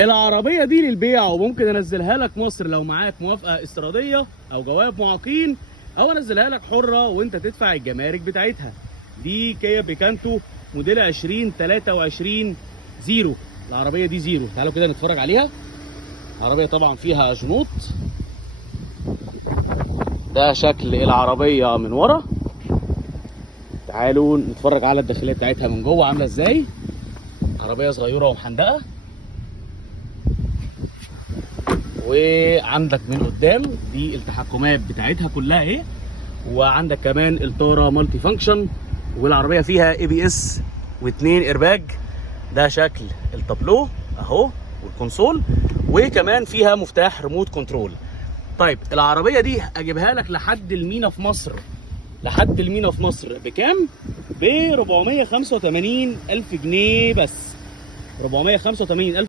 العربيه دي للبيع وممكن انزلها لك مصر لو معاك موافقه استيراديه او جواب معاقين، او انزلها لك حره وانت تدفع الجمارك بتاعتها. دي كيا بيكانتو موديل 2023 زيرو. العربيه دي زيرو. تعالوا كده نتفرج عليها. العربيه طبعا فيها جنوط. ده شكل العربيه من ورا. تعالوا نتفرج على الداخليه بتاعتها من جوه عامله ازاي. عربيه صغيره ومحندقه. وعندك من قدام دي التحكمات بتاعتها كلها اهي، وعندك كمان الطاره مالتي فانكشن، والعربيه فيها اي بي اس و2 ايرباج. ده شكل التابلو اهو والكونسول، وكمان فيها مفتاح ريموت كنترول. طيب العربيه دي اجيبها لك لحد المينا في مصر، لحد المينا في مصر بكام؟ ب 485 الف جنيه بس. 485 الف